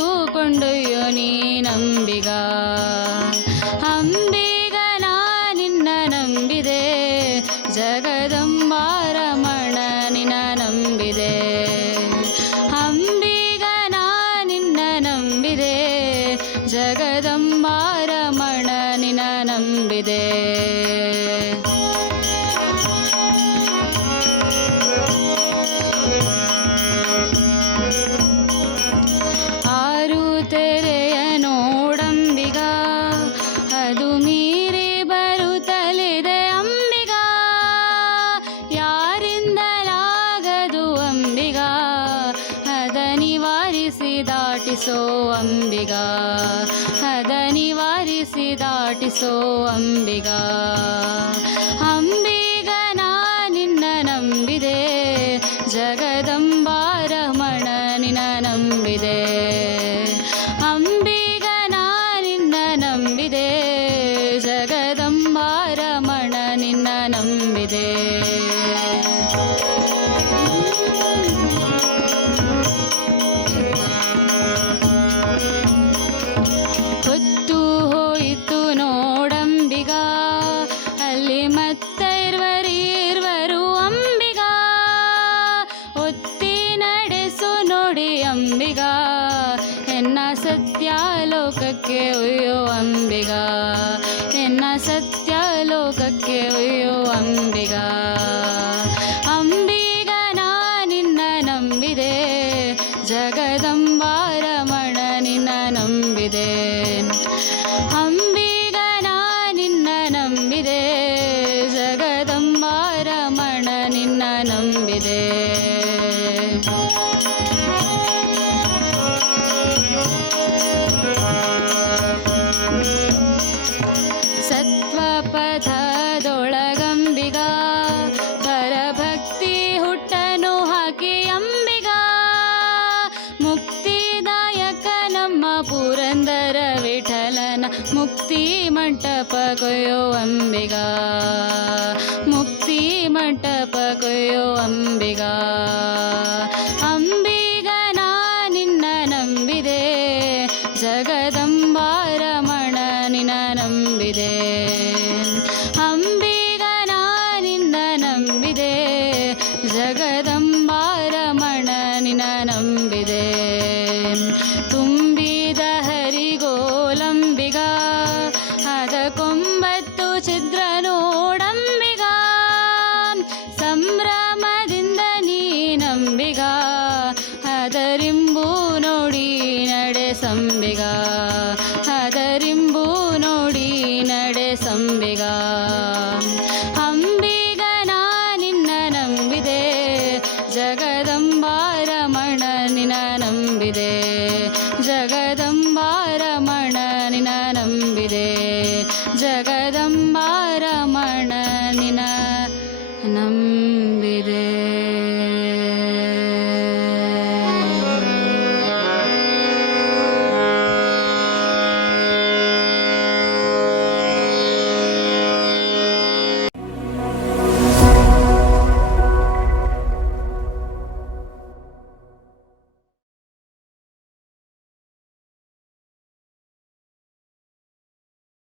చదువుకుండు నీ నంబిగా ो ಅಂಬಿಗ हद निवासि दाट सो ಲೋಕಕ್ಕೆ ಉಯ್ಯೋ ಅಂಬಿಗ ನಿನ್ನ ಸತ್ಯ ಲೋಕಕ್ಕೆ ಉಯ್ಯೋ ಅಂಬಿಗಾ முக்தி மண்டபகையோ அம்பிகா முக்தி மண்டபகையோ அம்பிகா சம்பிகா அதரிம்பூ நோடி நட சம்பிகா அம்பிக நான் நம்பிதே ஜகதம்பாரமண நம்பிதே